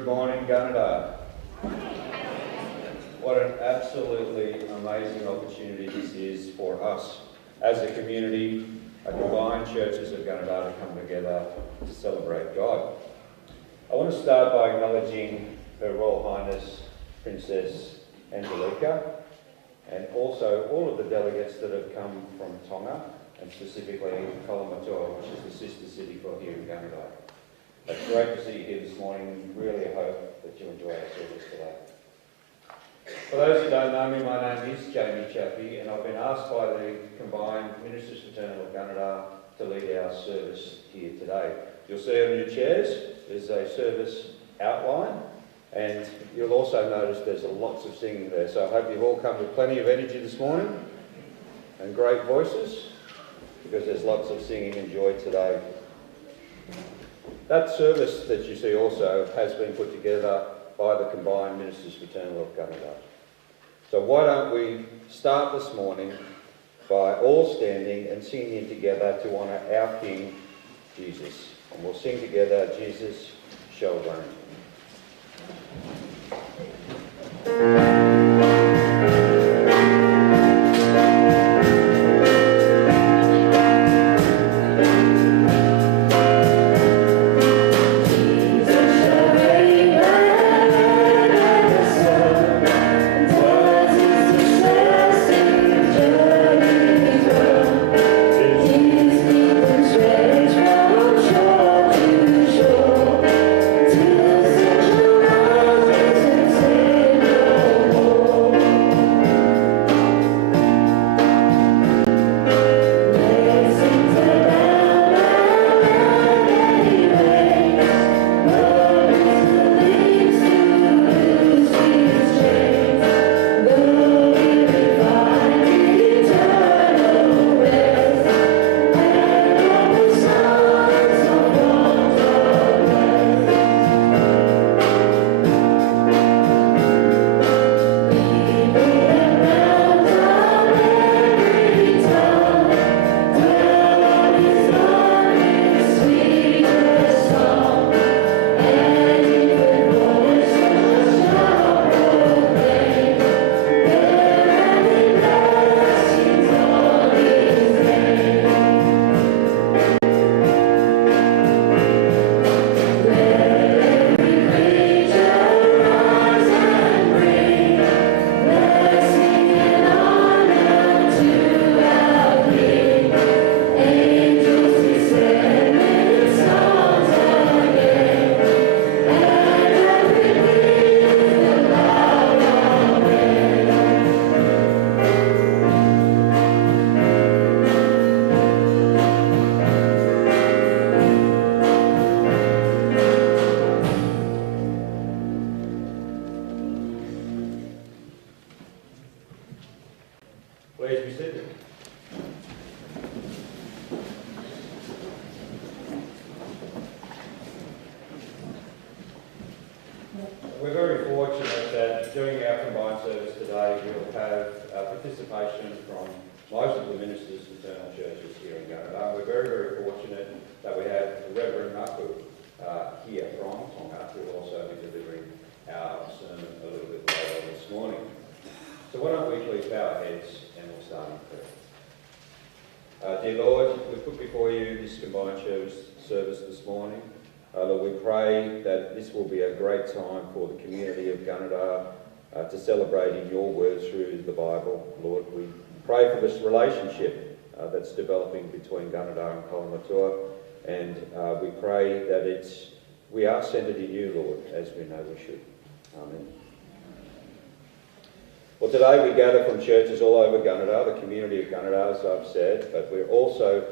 Good morning, Gunnedah. What an absolutely amazing opportunity this is for us as a community, a combined churches of Gunnedah to come together to celebrate God. I want to start by acknowledging Her Royal Highness Princess Angelika, and also all of the delegates that have come from Tongan, and specifically Kolomotu'a, which is the sister city for here in Gunnedah. It's great to see you here this morning. Really hope that you enjoy our service today. For those who don't know me, my name is Jamie Chaffee, and I've been asked by the combined Ministers Fraternal of Gunnedah to lead our service here today. You'll see on your chairs there's a service outline, and you'll also notice there's lots of singing there. So I hope you've all come with plenty of energy this morning and great voices, because there's lots of singing enjoyed today. That service that you see also has been put together by the combined Ministers Fraternal of Gunnedah. So why don't we start this morning by all standing and singing together to honour our King, Jesus. And we'll sing together, Jesus Shall Reign. We're very fortunate that during our combined service today we'll have participation from most of the ministers' fraternal churches here in Gunnedah. We're very, very fortunate that we have the Reverend Maku here from Tongan, who will also be delivering our sermon a little bit later this morning. So why don't we please bow our heads and we'll start in prayer. Dear Lord, we put before you this combined service this morning. Lord, we pray that this will be a great time for the community of Gunnedah to celebrate in your word through the Bible. Lord, we pray for this relationship that's developing between Gunnedah and Kolomotu'a, and we pray that we are centred in you, Lord, as we know we should. Amen. Well, today we gather from churches all over Gunnedah, the community of Gunnedah, as I've said, but we're also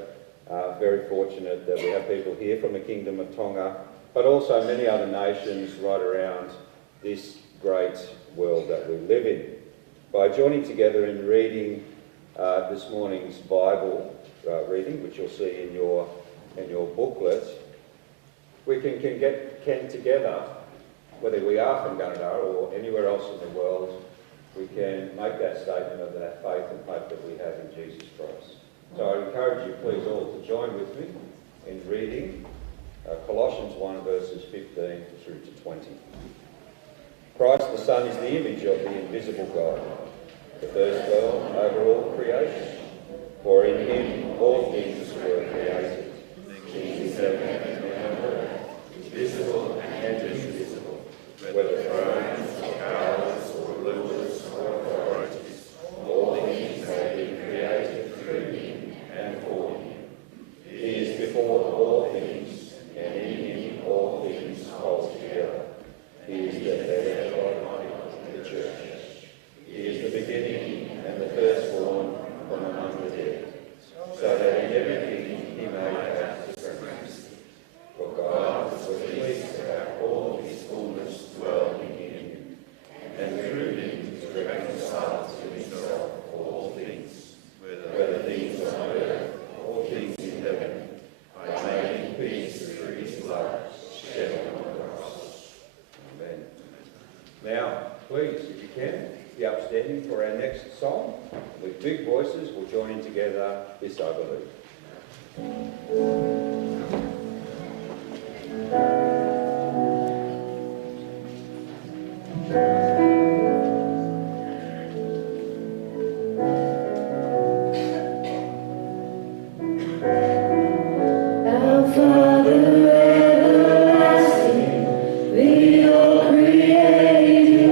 very fortunate that we have people here from the Kingdom of Tonga, but also many other nations right around this great world that we live in. By joining together in reading this morning's Bible reading, which you'll see in your booklet, we can get together, whether we are from Gunnedah or anywhere else in the world, we can make that statement of that faith and hope that we have in Jesus Christ. So I encourage you, please, all to join with me in reading Colossians 1 verses 15 through to 20. Christ the Son is the image of the invisible God, the firstborn over all creation. For in him all things were created, things that are visible and invisible, whether thrones or powers or rulers or authorities. All things have been created through him and for him. He is before all things, and in him all things hold together. He is the head of the church. He is the beginning and the firstborn from among the dead, so that in everything he may have the supremacy. For God was pleased to have all his fullness dwelling in him, and through him to reconcile to himself all things, whether things on earth or things in heaven, by making peace through his blood shed on the cross. Amen. Now, please, if you can, be upstanding for our next song. With big voices, we'll join in together, This I Believe. Our Father everlasting, the all-creating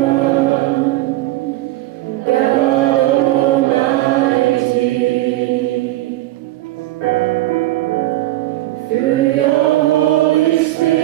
one, God Almighty, through your Holy Spirit.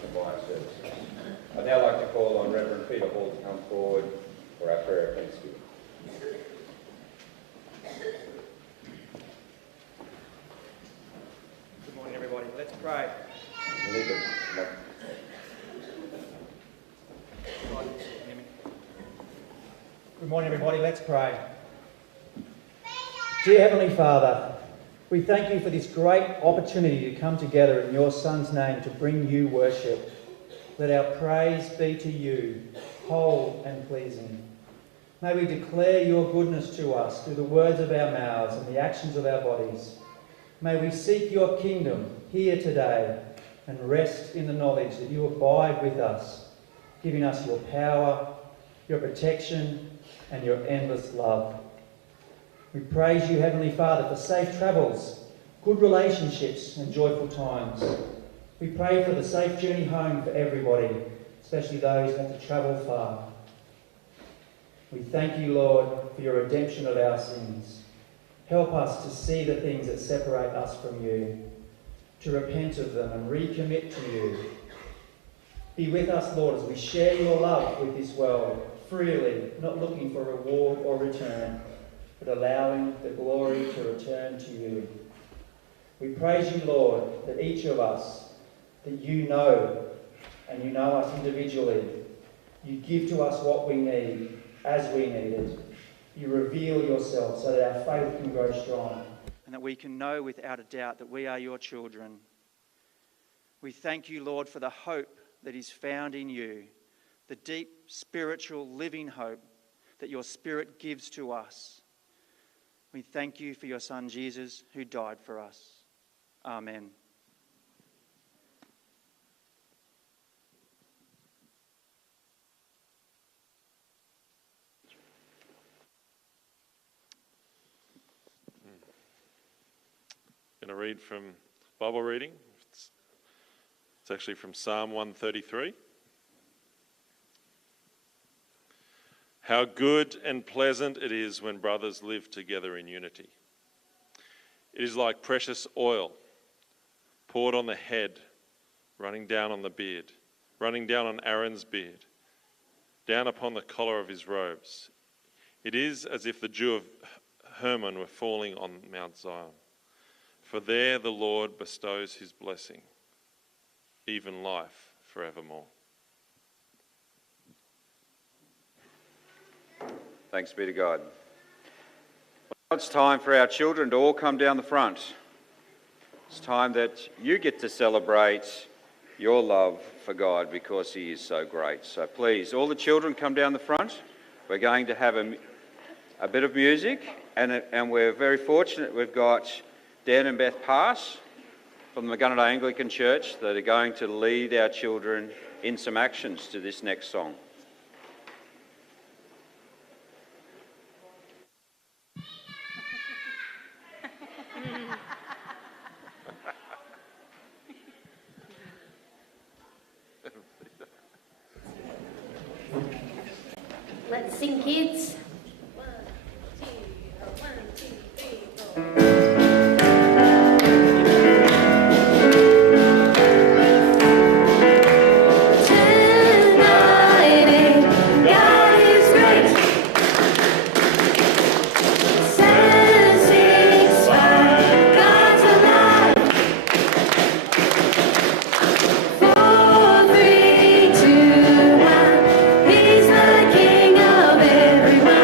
combined services. I'd now like to call on Reverend Peter Hall to come forward for our prayer of thanksgiving. Good morning, everybody. Let's pray. Good morning, everybody. Let's pray. Dear Heavenly Father, we thank you for this great opportunity to come together in your Son's name to bring you worship. Let our praise be to you, whole and pleasing. May we declare your goodness to us through the words of our mouths and the actions of our bodies. May we seek your kingdom here today and rest in the knowledge that you abide with us, giving us your power, your protection, and your endless love. We praise you, Heavenly Father, for safe travels, good relationships, and joyful times. We pray for the safe journey home for everybody, especially those who have to travel far. We thank you, Lord, for your redemption of our sins. Help us to see the things that separate us from you, to repent of them and recommit to you. Be with us, Lord, as we share your love with this world, freely, not looking for reward or return, but allowing the glory to return to you. We praise you, Lord, that each of us, that you know, and you know us individually. You give to us what we need, as we need it. You reveal yourself so that our faith can grow strong, and that we can know without a doubt that we are your children. We thank you, Lord, for the hope that is found in you, the deep spiritual living hope that your Spirit gives to us. We thank you for your Son Jesus, who died for us. Amen. I'm going to read from Bible reading. It's actually from Psalm 133. How good and pleasant it is when brothers live together in unity. It is like precious oil poured on the head, running down on the beard, running down on Aaron's beard, down upon the collar of his robes. It is as if the dew of Hermon were falling on Mount Zion. For there the Lord bestows his blessing, even life forevermore. Thanks be to God. Now it's time for our children to all come down the front. It's time that you get to celebrate your love for God because he is so great. So please, all the children come down the front. We're going to have a bit of music, and we're very fortunate we've got Dan and Beth Pass from the Gunnedah Anglican Church that are going to lead our children in some actions to this next song. Let's sing, kids. He's the King of everyone.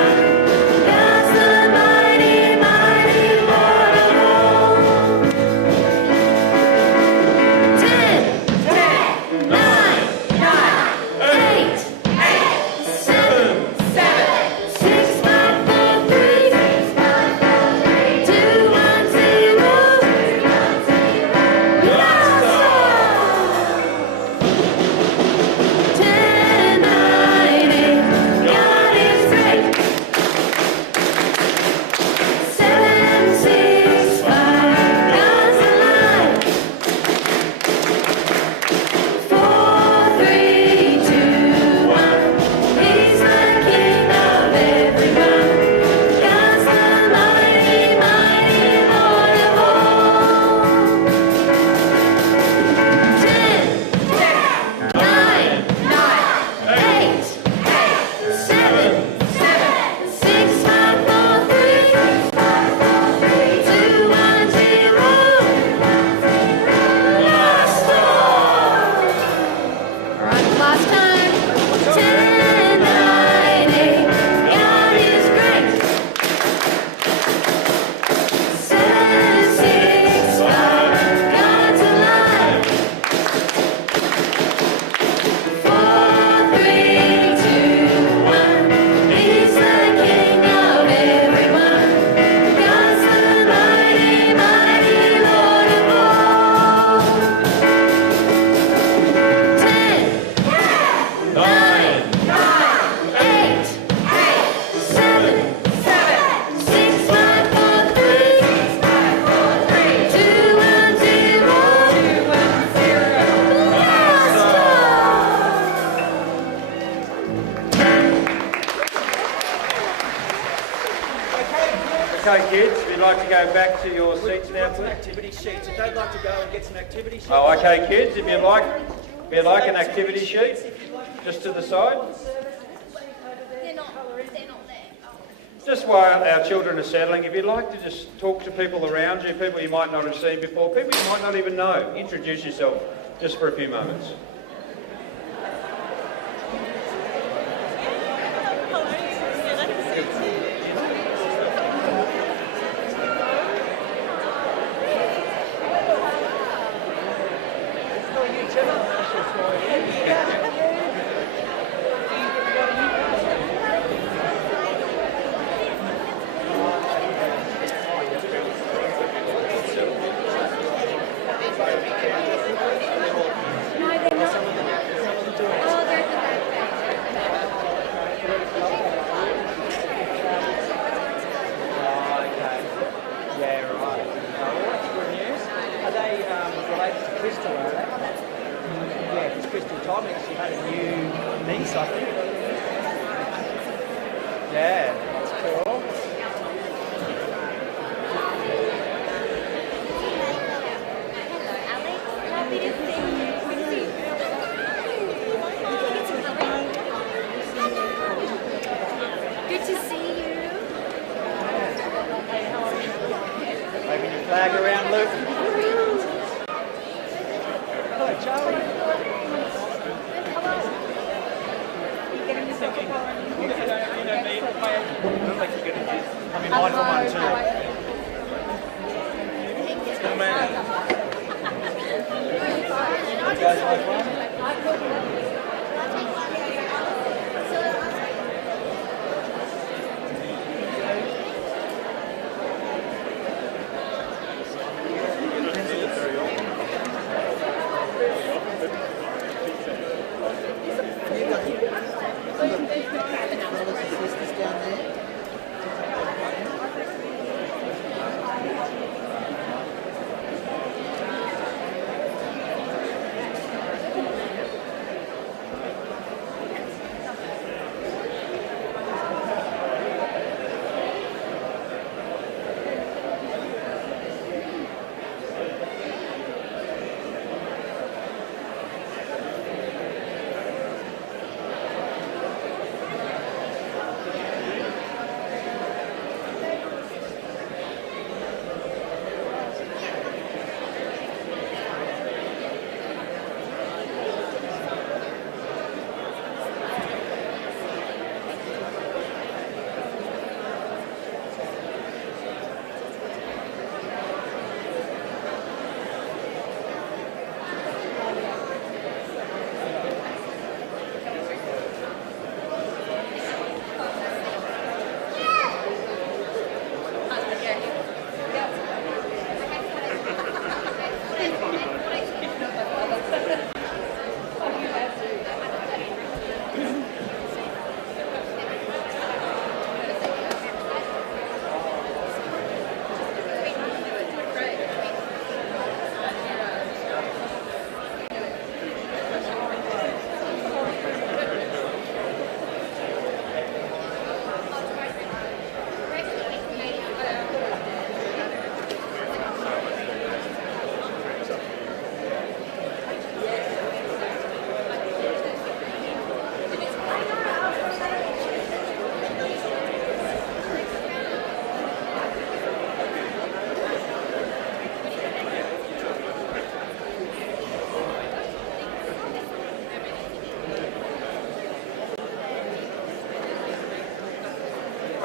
kids, if you'd like to go back to your seats now, Some please. activity sheets. If they'd like to go and get some activity sheets. Oh, okay, kids, if you'd like an activity sheet, just to the side. They're not there. Just while our children are settling, if you'd like to just talk to people around you, people you might not have seen before, people you might not even know, introduce yourself just for a few moments.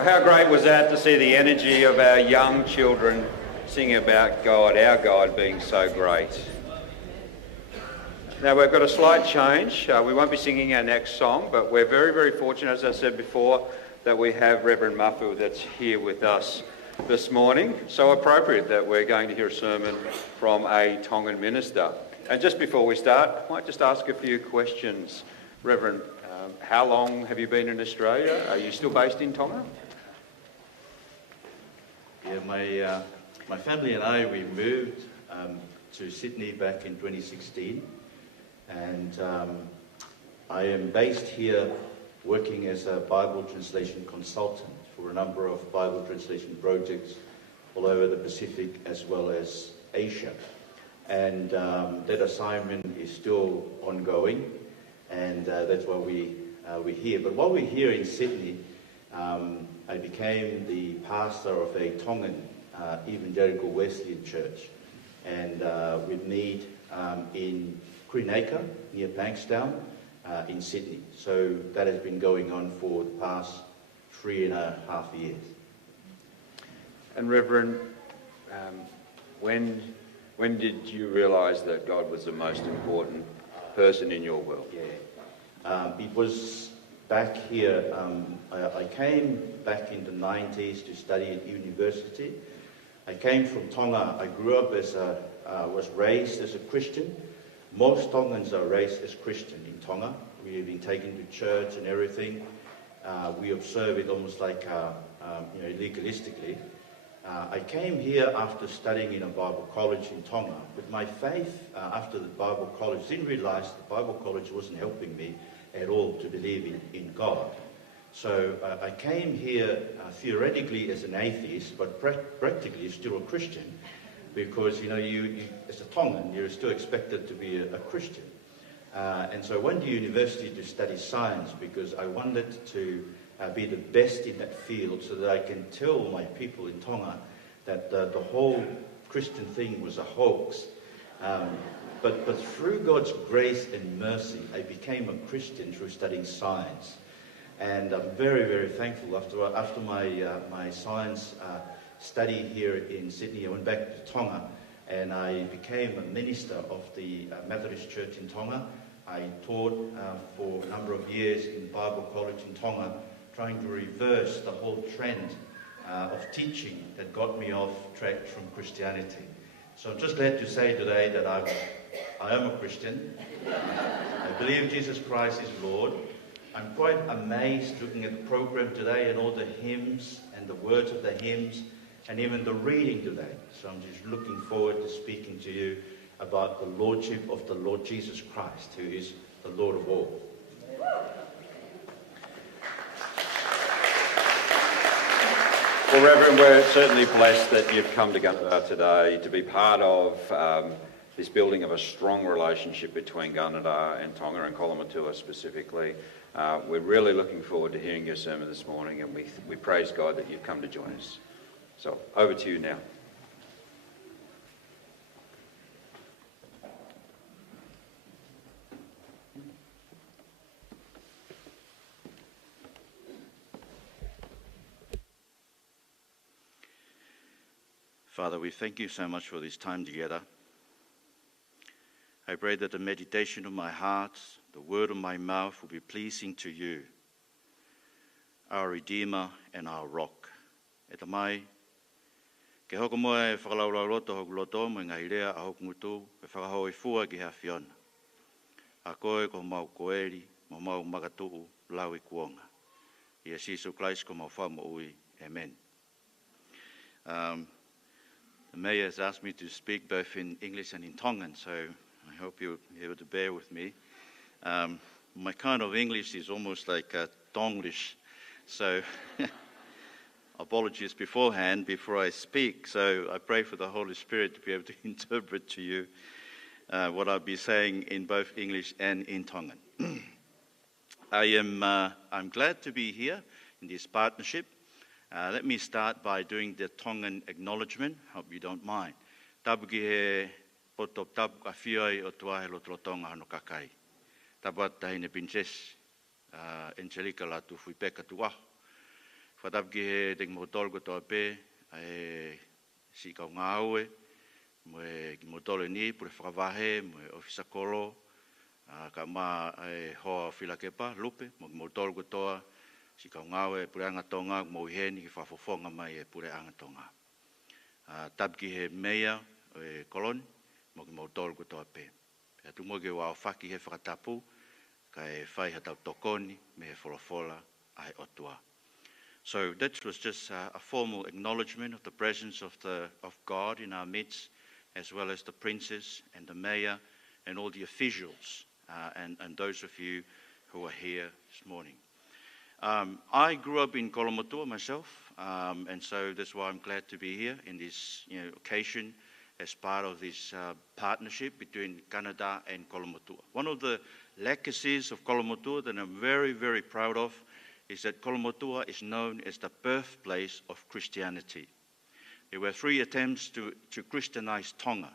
How great was that to see the energy of our young children sing about God, our God being so great. Now we've got a slight change. We won't be singing our next song, but we're very, very fortunate, as I said before, that we have Reverend Mafu that's here with us this morning. So appropriate that we're going to hear a sermon from a Tongan minister. And just before we start, I might just ask a few questions. Reverend, how long have you been in Australia? Are you still based in Tonga? Yeah, my family and I, we moved to Sydney back in 2016, and I am based here working as a Bible translation consultant for a number of Bible translation projects all over the Pacific as well as Asia. And that assignment is still ongoing, and that's why we're here. But while we're here in Sydney, I became the pastor of a Tongan evangelical Wesleyan church, and we meet in Gunnedah near Bankstown in Sydney. So that has been going on for the past 3.5 years. And Reverend, when did you realise that God was the most important person in your world? Yeah, it was back here. I came back in the 90s to study at university. I came from Tonga. I grew up was raised as a Christian. Most Tongans are raised as Christian in Tonga. We've been taken to church and everything. We observe it almost like legalistically. I came here after studying in a Bible college in Tonga. With my faith after the Bible college, didn't realise the Bible college wasn't helping me at all to believe in God. So I came here theoretically as an atheist, but practically still a Christian, because you as a Tongan, you're still expected to be a Christian. And so I went to university to study science because I wanted to be the best in that field, so that I can tell my people in Tonga that the whole Christian thing was a hoax. But through God's grace and mercy, I became a Christian through studying science. And I'm very, very thankful. After my science study here in Sydney, I went back to Tonga, and I became a minister of the Methodist Church in Tonga. I taught for a number of years in Bible college in Tonga, trying to reverse the whole trend of teaching that got me off track from Christianity. So I'm just glad to say today that I am a Christian. I believe Jesus Christ is Lord. I'm quite amazed looking at the program today and all the hymns and the words of the hymns and even the reading today. So I'm just looking forward to speaking to you about the Lordship of the Lord Jesus Christ, who is the Lord of all. Well, Reverend, we're certainly blessed that you've come to Gunnedah today to be part of this building of a strong relationship between Gunnedah and Tonga and Kolomotu'a specifically. We're really looking forward to hearing your sermon this morning, and we praise God that you've come to join us. So, over to you now. Father, we thank you so much for this time together. I pray that the meditation of my heart, the word of my mouth will be pleasing to you, our Redeemer and our Rock. E tamai, ke hoko moe e whakalaulau hoku loto mo ngai rea a hoku ngutu e whakahoi fua ki hawhiona. A koe ko mau koeri, mo mau magatuu, lau I kuonga. I a Jesu Christ ko mau wha mo ui. Amen. The Mayor has asked me to speak both in English and in Tongan, so I hope you'll be able to bear with me. My kind of English is almost like Tonglish, so apologies beforehand before I speak. So I pray for the Holy Spirit to be able to interpret to you what I'll be saying in both English and in Tongan. I'm glad to be here in this partnership. Let me start by doing the Tongan acknowledgement. Hope you don't mind. Tapu ki he poto tapu ka whiai o tuahe lo tonga hano kakai. Tapu tahine princess Angelika la tu fui peka tu waho. Whatapu ki he deng motol ko toa pe si kau ngāue mo ki motole ni pure whakavahe mo ofisa kolo ka ma hoa whilakepa lupe mo ki motol ko toa si kau ngawe pure angatonga mo heni ki whafofonga mai pure angatonga. Tapu he meia kolon mo ki mautol ko toa pe. Pea tu mo ki wao whaki he whakatapu ka whai hatau tokoni me he wholafola ai otua. So that was just a formal acknowledgement of the presence of God in our midst, as well as the princes and the mayor and all the officials and those of you who are here this morning. I grew up in Kolomotu'a myself, and so that's why I'm glad to be here in this occasion as part of this partnership between Gunnedah and Kolomotu'a. One of the legacies of Kolomotu'a that I'm very, very proud of is that Kolomotu'a is known as the birthplace of Christianity. There were 3 attempts to Christianize Tonga,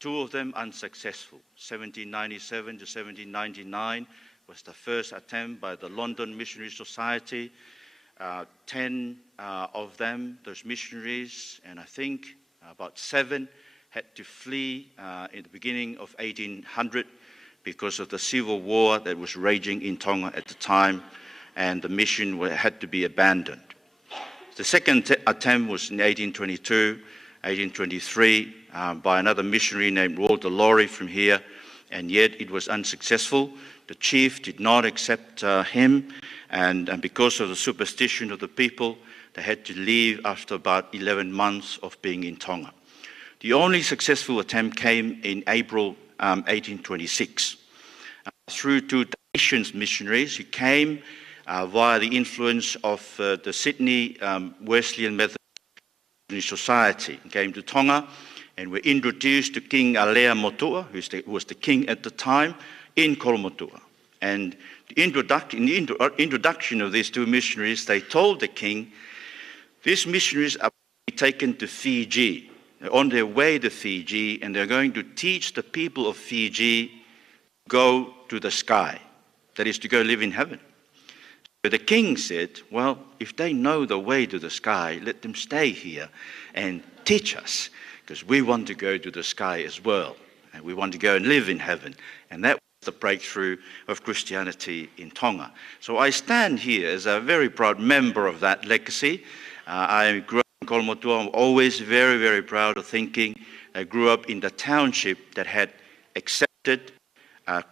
2 of them unsuccessful. 1797 to 1799 was the first attempt by the London Missionary Society. 10 of them, those missionaries, and I think about 7 had to flee in the beginning of 1800 because of the civil war that was raging in Tonga at the time, and the mission had to be abandoned. The second attempt was in 1822, 1823, by another missionary named Walter Lowry from here, and yet it was unsuccessful. The chief did not accept him, and because of the superstition of the people, they had to leave after about 11 months of being in Tonga. The only successful attempt came in April 1826 through 2 Tahitian missionaries who came via the influence of the Sydney Wesleyan Methodist Society, came to Tonga and were introduced to King Alea Motua, who was the king at the time, in Kolomotu'a. And in the introduction of these 2 missionaries, they told the king, these missionaries are taken to Fiji. They're on their way to Fiji, and they're going to teach the people of Fiji to go to the sky, that is, to go live in heaven. But the king said, well, if they know the way to the sky, let them stay here and teach us, because we want to go to the sky as well, and we want to go and live in heaven. And that was the breakthrough of Christianity in Tonga. So I stand here as a very proud member of that legacy. I grew up in Kolomotu'a. I'm always very, very proud of thinking I grew up in the township that had accepted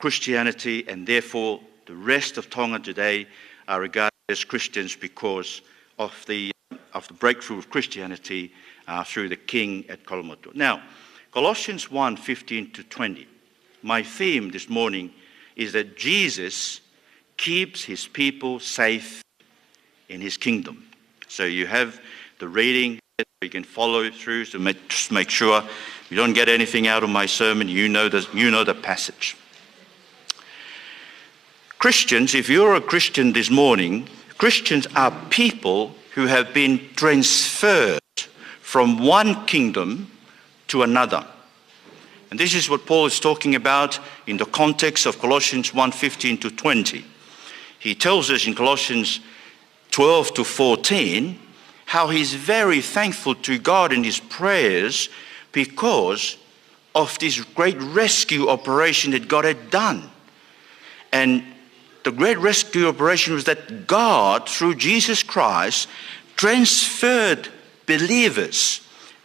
Christianity, and therefore the rest of Tonga today are regarded as Christians because of the breakthrough of Christianity through the king at Kolomotu'a. Now, Colossians 1:15 to 20. My theme this morning is that Jesus keeps his people safe in his kingdom. So you have the reading, you can follow it through, so just make sure you don't get anything out of my sermon. You know the passage. Christians, if you're a Christian this morning, Christians are people who have been transferred from one kingdom to another. And this is what Paul is talking about in the context of Colossians 1:15 to 20. He tells us in Colossians 12 to 14 how he's very thankful to God in his prayers because of this great rescue operation that God had done. And the great rescue operation was that God, through Jesus Christ, transferred believers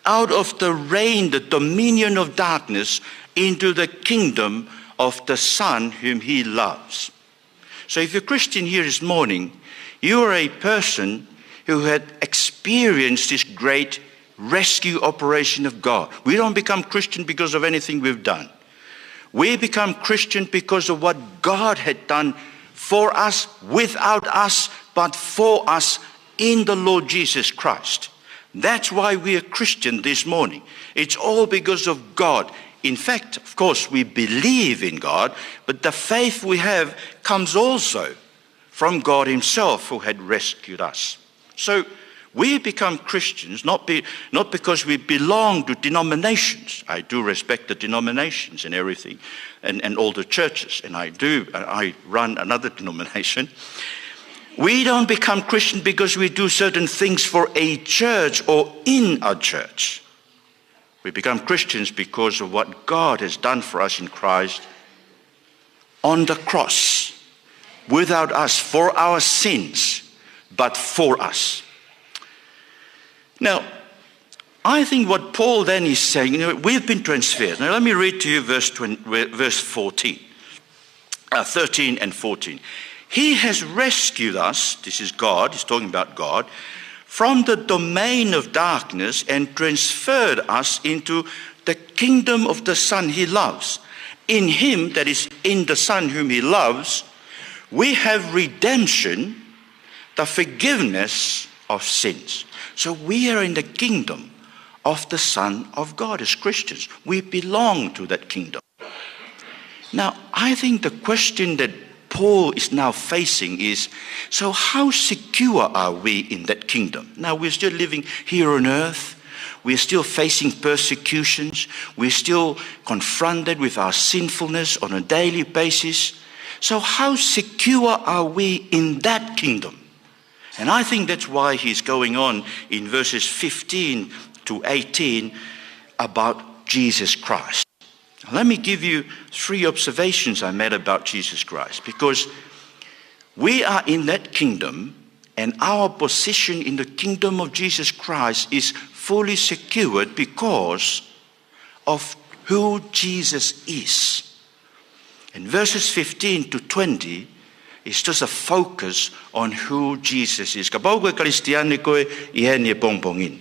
out of the reign, the dominion of darkness, into the kingdom of the Son whom he loves. So if you're a Christian here this morning, you are a person who had experienced this great rescue operation of God. We don't become Christian because of anything we've done. We become Christian because of what God had done for us, without us, but for us in the Lord Jesus Christ. That's why we are Christian this morning. It's all because of God. In fact, of course, we believe in God, but the faith we have comes also from God himself who had rescued us. So we become Christians not because we belong to denominations. I do respect the denominations and everything, and all the churches, and I run another denomination. We don't become Christian because we do certain things for a church or in a church. We become Christians because of what God has done for us in Christ on the cross, without us, for our sins, but for us. Now, I think what Paul then is saying, we've been transferred. Now let me read to you verse 13 and 14. He has rescued us, this is God, he's talking about God, from the domain of darkness and transferred us into the kingdom of the Son he loves. In him, that is, in the Son whom he loves, we have redemption, the forgiveness of sins. So we are in the kingdom of the Son of God as Christians. We belong to that kingdom. Now, I think the question that Paul is now facing is, so how secure are we in that kingdom? Now, we're still living here on earth. We're still facing persecutions. We're still confronted with our sinfulness on a daily basis. So how secure are we in that kingdom? And I think that's why he's going on in verses 15 to 18 about Jesus Christ. Let me give you 3 observations I made about Jesus Christ, because we are in that kingdom and our position in the kingdom of Jesus Christ is fully secured because of who Jesus is. And verses 15 to 20 is just a focus on who Jesus is. Kapau koe Kristiane koe I hene pongpongin.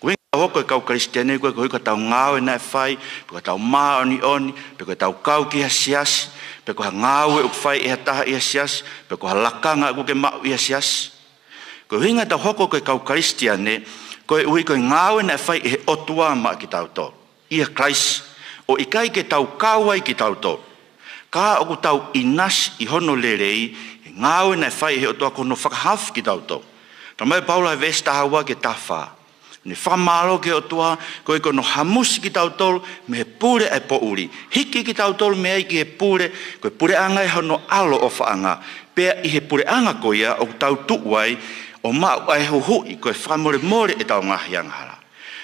Koe ngawoko kau Kristiane koe koe tau ngau na fai, koe tau maa oni, koe tau kau ki hasias, koe ngau e fai e taha I hasias, koe halakanga koe mau I hasias. Koe hinga tau hoko koe kau Kristiane, koe ui koe ngau na fai e otua ma ki tau tō. Ia Christ, o ikai ke tau kawai ki tau tō. Ka oku tau inas I hono lerei, ngau na fai he otua kono whakahaf ki tau tō. Tamai Paula vesta hawa ke tawha. Ne whamalo ke otua, koe kono hamusi ki tau tō, me he pure e po uri. Hiki ki tau tō me ai ki he pure, koe pure anga hono alo o whaanga. Pea I he pure anga koia o tau tuwai, o mau ai hui, koe whamore more e tau ngahi anghala.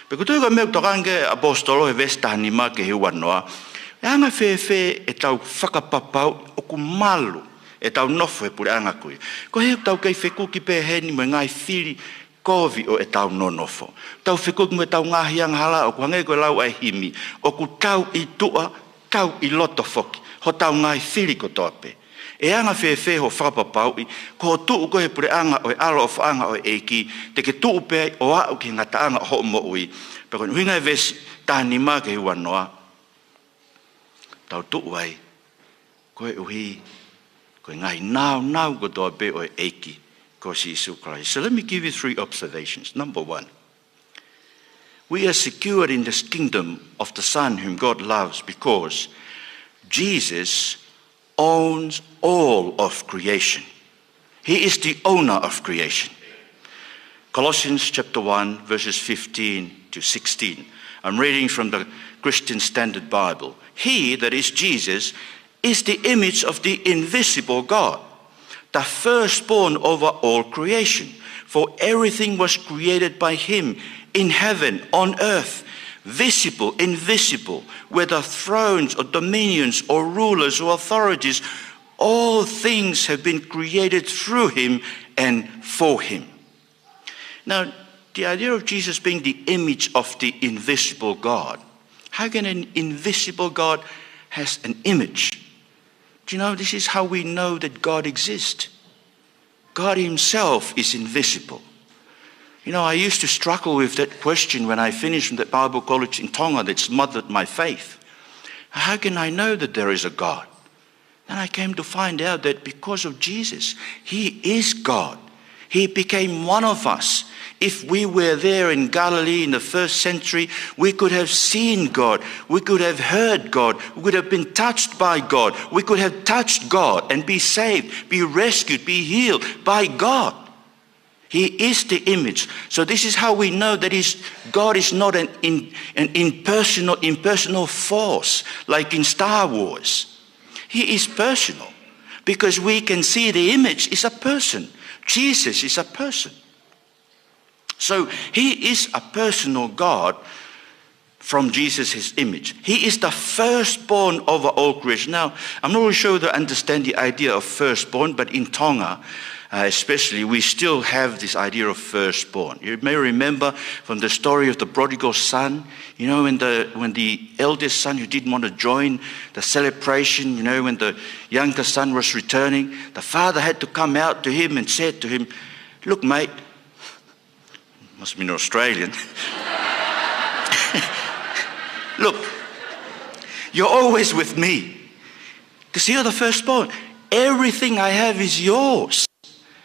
Pe kutui koe meu tokange apostolo he vesta hanima ke he wanoa, e anga whewhe e tau whakapapau o ku malu e tau nofo he pure anga koe. Ko he tau kei whekuki pe heni mo ngai whiri kovi o e tau nonofo. Tau whekuki mo e tau ngahi anghala o ku hange koe lau ai himi. O ku tau I tua, tau I loto foki. Ho tau ngai whiri ko toape. E anga whewhe ho whakapapau I, ko tuu ko he pure anga o e alo o whaanga o e eki, te ke tuu pe o au ki ngata anga ho mo ui. Pe koe huinga e vesi tahani mā ke hua noa. Tau tuu ai, koe uhi, koe ngai nau ko toa pe o e eki, ko si Isu Christ. So let me give you 3 observations. Number 1, we are secured in this kingdom of the Son whom God loves because Jesus owns all of creation. He is the owner of creation. Colossians chapter 1, verses 15 to 16. I'm reading from the Christian Standard Bible. He, that is Jesus, is the image of the invisible God, the firstborn over all creation. For everything was created by him in heaven, on earth, visible, invisible, whether thrones or dominions or rulers or authorities, all things have been created through him and for him. Now, the idea of Jesus being the image of the invisible God, how can an invisible God has an image? Do you know, this is how we know that God exists. God himself is invisible. You know, I used to struggle with that question when I finished from the Bible college in Tongan that smothered my faith. How can I know that there is a God? And I came to find out that because of Jesus, he is God. He became one of us. If we were there in Galilee in the 1st century, we could have seen God. We could have heard God. We could have been touched by God. We could have touched God and be saved, be rescued, be healed by God. He is the image. So this is how we know that God is not an impersonal force like in Star Wars. He is personal because we can see the image is a person. Jesus is a person. So he is a personal God from Jesus, his image. He is the firstborn over all creation. Now, I'm not really sure whether I understand the idea of firstborn, but in Tonga, especially, we still have this idea of firstborn. You may remember from the story of the prodigal son, you know, when the eldest son who didn't want to join the celebration, you know, when the younger son was returning, the father had to come out to him and said to him, "Look, mate," must have been Australian, "Look, you're always with me because you're the firstborn. Everything I have is yours.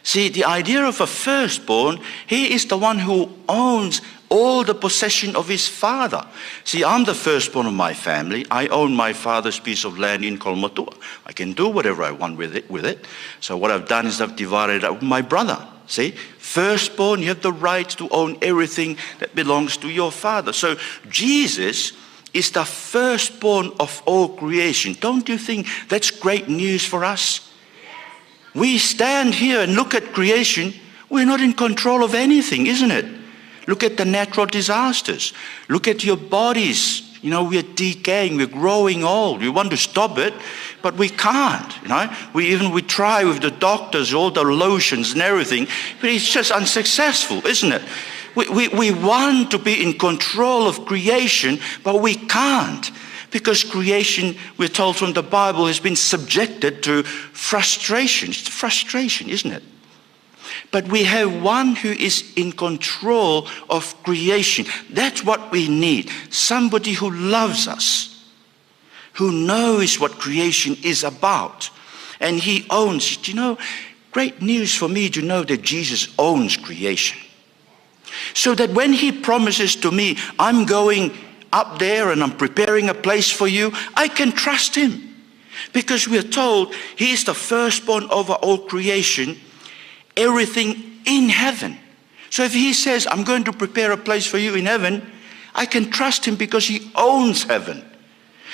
See, the idea of a firstborn, he is the one who owns all the possession of his father. See, I'm the firstborn of my family. I own my father's piece of land in Kolomotu'a. I can do whatever I want with it. So what I've done is I've divided it up with my brother. See, firstborn, you have the right to own everything that belongs to your father. So Jesus is the firstborn of all creation. Don't you think that's great news for us? We stand here and look at creation. We're not in control of anything, isn't it? Look at the natural disasters. Look at your bodies. We're decaying, we're growing old. We want to stop it, but we can't. We try with the doctors, all the lotions and everything, but it's just unsuccessful, isn't it? We want to be in control of creation, but we can't. Because creation, we're told from the Bible, has been subjected to frustration. It's frustration, isn't it? But we have one who is in control of creation. That's what we need. Somebody who loves us, who knows what creation is about. And he owns it. Great news for me to know that Jesus owns creation. So that when he promises to me, I'm going up there and I'm preparing a place for you, I can trust him. Because we are told he is the firstborn over all creation, everything in heaven. So if he says, I'm going to prepare a place for you in heaven, I can trust him because he owns heaven.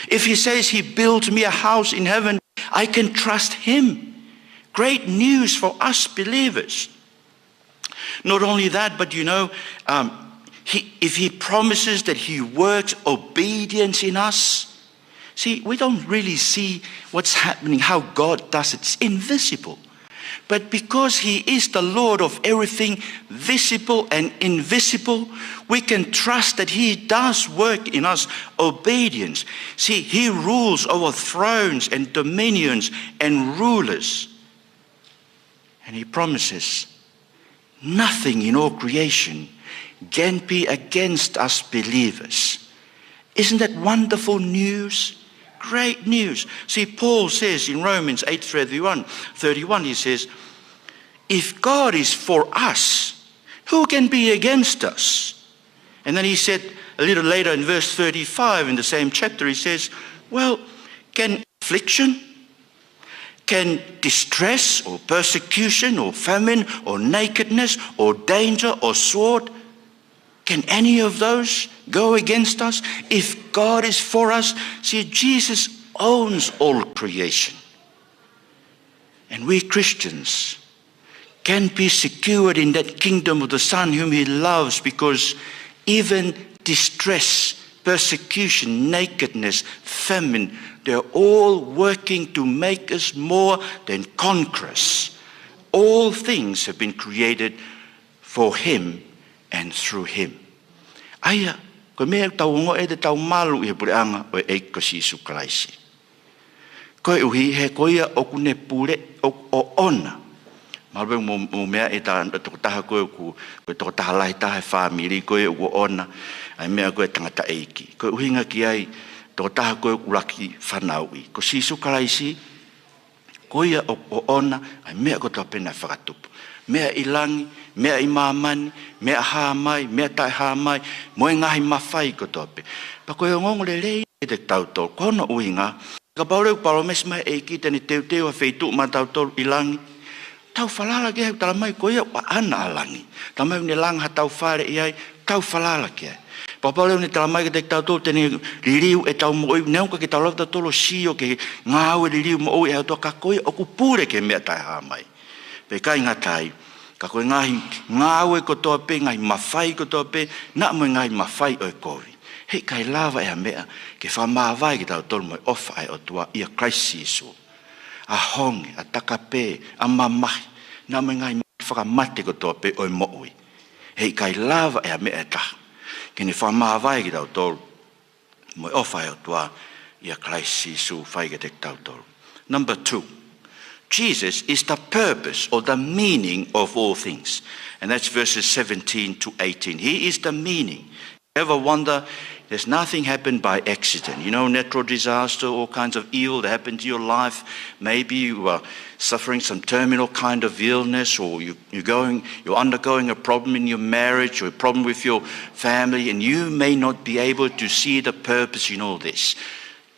If he says he built me a house in heaven, I can trust him. Great news for us believers. Not only that, but if he promises that he works obedience in us, see, we don't really see what's happening, how God does it. It's invisible. But because he is the Lord of everything visible and invisible, we can trust that he does work in us obedience. See, he rules over thrones and dominions and rulers. And he promises nothing in all creation can be against us believers. Isn't that wonderful news? Great news. See, Paul says in Romans 8:31, he says, if God is for us, who can be against us? And then he said a little later in verse 35 in the same chapter, he says, well, can affliction, can distress or persecution or famine or nakedness or danger or sword, can any of those go against us? If God is for us, see, Jesus owns all creation. And we Christians can be secured in that kingdom of the Son whom he loves, because even distress, persecution, nakedness, famine, they're all working to make us more than conquerors. All things have been created for him and through him. Aya, ko mea tau ngo e te tau malu i he pureanga o e ko Jesu Christ. Ko e uhi he koia o kune pure o ona. Malwe mo mea e ta toko taha koe ku toko taha lai taha family koe o ona. Ai mea koe tangata eiki. Ko uhinga ki ai toko taha koe uraki whanaui. Ko Jesu Christ koia o ona. Ai mea ko tau pena whakatupu. Mea ilangi, mea imamani, mea hamai, mea tai hamai, moe ngahi mawhai ko tope. Pa koe o ngongo le rei e te tautol, kono uinga, ka paureu paromes mai e ki tani teu a wheitu ma tautol ilangi, tau whalala ki hau talamai koe wa ana alangi. Talamai une langa tau whare i ai, tau whalala ki ai. Pa paureu ne talamai ki te tautol tani ririu e tau mooi, neunga ki tau lauta tolo sio ke ngāwe ririu mo oi e hau toa ka koe o kupure ke mea tai hamai. Pe kai ngatai, ka koe ngāwe ko toa pe, ngai mawhai ko toa pe, na mo ngai mawhai o e kovi. Hei kai lava e a mea, ke whamāwai ki tau tolu moi ofa ai o tua ia Christ Jesu. A honge, a takape, a mamahi, na mo ngai whakamate ko toa pe o e moui. Hei kai lava e a mea e taha, ke ne whamāwai ki tau tolu moi ofa ai o tua ia Christ Jesu, whai ke te tau tolu. Number 2. Jesus is the purpose or the meaning of all things. And that's verses 17 to 18. He is the meaning. Ever wonder, there's nothing happened by accident. You know, natural disaster, all kinds of evil that happen to your life. Maybe you are suffering some terminal kind of illness, or you're undergoing a problem in your marriage or a problem with your family, and you may not be able to see the purpose in all this.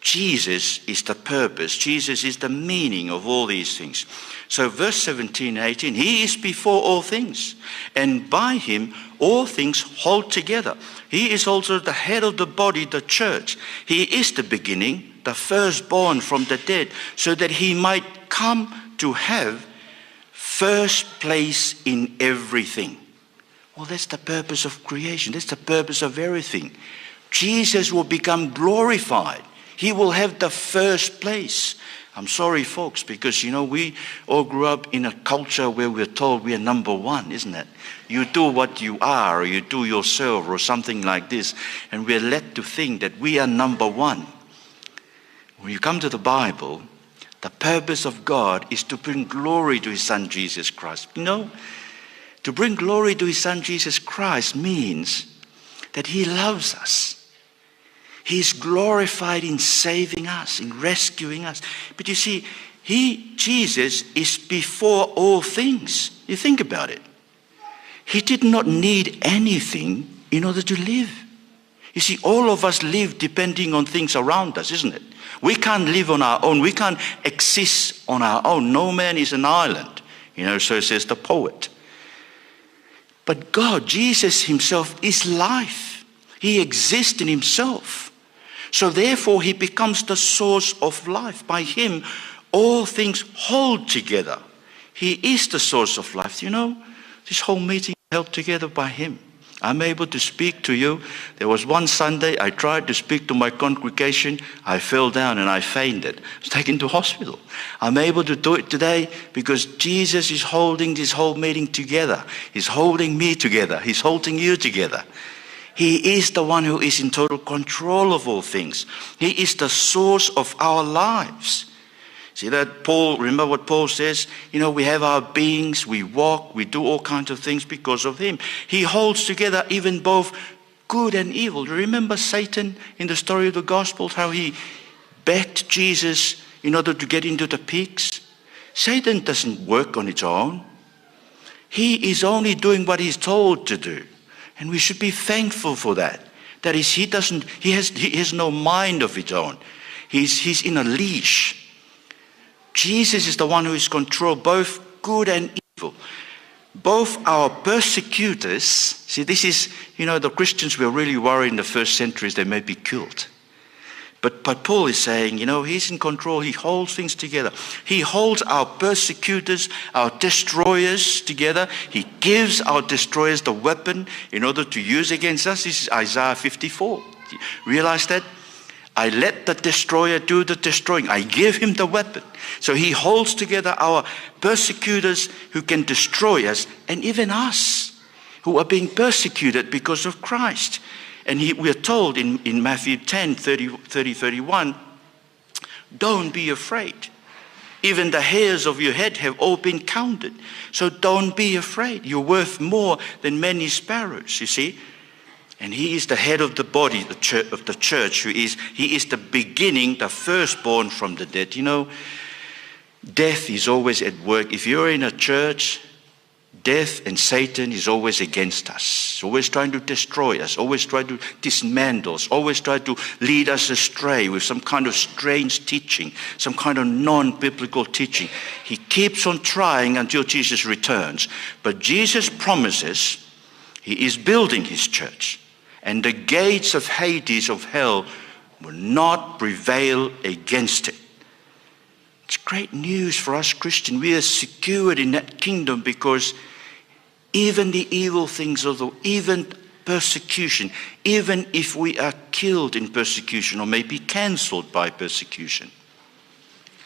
Jesus is the purpose. Jesus is the meaning of all these things. So verse 17 and 18, he is before all things, and by him all things hold together. He is also the head of the body, the church. He is the beginning, the firstborn from the dead, so that he might come to have first place in everything. Well, that's the purpose of creation. That's the purpose of everything. Jesus will become glorified. He will have the first place. I'm sorry, folks, because, you know, we all grew up in a culture where we're told we are number one, isn't it? You do what you are, or you do yourself, or something like this, and we're led to think that we are number one. When you come to the Bible, the purpose of God is to bring glory to his Son, Jesus Christ. You know, to bring glory to his Son, Jesus Christ, means that he loves us. He's glorified in saving us, in rescuing us. But you see, Jesus is before all things. You think about it. He did not need anything in order to live. You see, all of us live depending on things around us, isn't it? We can't live on our own. We can't exist on our own. No man is an island, you know, so says the poet. But God, Jesus himself, is life. He exists in himself. So therefore, he becomes the source of life. By him, all things hold together. He is the source of life. You know, this whole meeting held together by him. I'm able to speak to you. There was one Sunday I tried to speak to my congregation. I fell down and I fainted. I was taken to hospital. I'm able to do it today because Jesus is holding this whole meeting together. He's holding me together. He's holding you together. He is the one who is in total control of all things. He is the source of our lives. See that Paul, remember what Paul says? You know, we have our beings, we walk, we do all kinds of things because of him. He holds together even both good and evil. Do you remember Satan in the story of the Gospels, how he begged Jesus in order to get into the pigs? Satan doesn't work on its own. He is only doing what he's told to do. And we should be thankful for that. That is, he has no mind of his own. He's in a leash. Jesus is the one who is controlled, both good and evil. Both our persecutors, see, this is, you know, the Christians were really worried in the first centuries they may be killed. But Paul is saying, you know, he's in control. He holds things together. He holds our persecutors, our destroyers together. He gives our destroyers the weapon in order to use against us. This is Isaiah 54. Realize that? I let the destroyer do the destroying. I give him the weapon. So he holds together our persecutors who can destroy us, and even us who are being persecuted because of Christ. And we are told in Matthew 10, 31, don't be afraid. Even the hairs of your head have all been counted. So don't be afraid. You're worth more than many sparrows, you see. And he is the head of the body, of the church. He is the beginning, the firstborn from the dead. You know, death is always at work. If you're in a church, death and Satan is always against us, always trying to destroy us, always trying to dismantle us, always trying to lead us astray with some kind of strange teaching, some kind of non-biblical teaching. He keeps on trying until Jesus returns. But Jesus promises he is building his church, and the gates of Hades, of hell, will not prevail against it. It's great news for us Christians. We are secured in that kingdom because even the evil things of the, even persecution, even if we are killed in persecution or may be cancelled by persecution,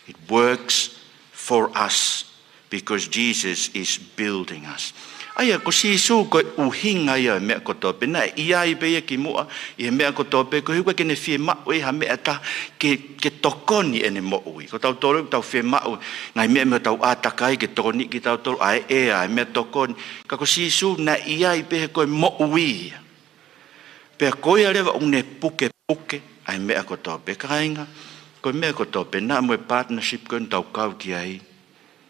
it works for us because Jesus is building us. Aya ko sisu ko uhinga ya me ko to pena ia be ki mo e me ko to pe ko hu ke ne fie ma we ha me ata ke tokoni ene mo ui ko tau tolu tau fie ma ngai me tau atakai ke tokoni ki tau tolu ai me tokon ka ko sisu na ia be ko mo ui Pea koia lewa une puke ai mea kotoa pe kainga. Koe mea kotoa pe na moe partnership koe tau kau ki ai.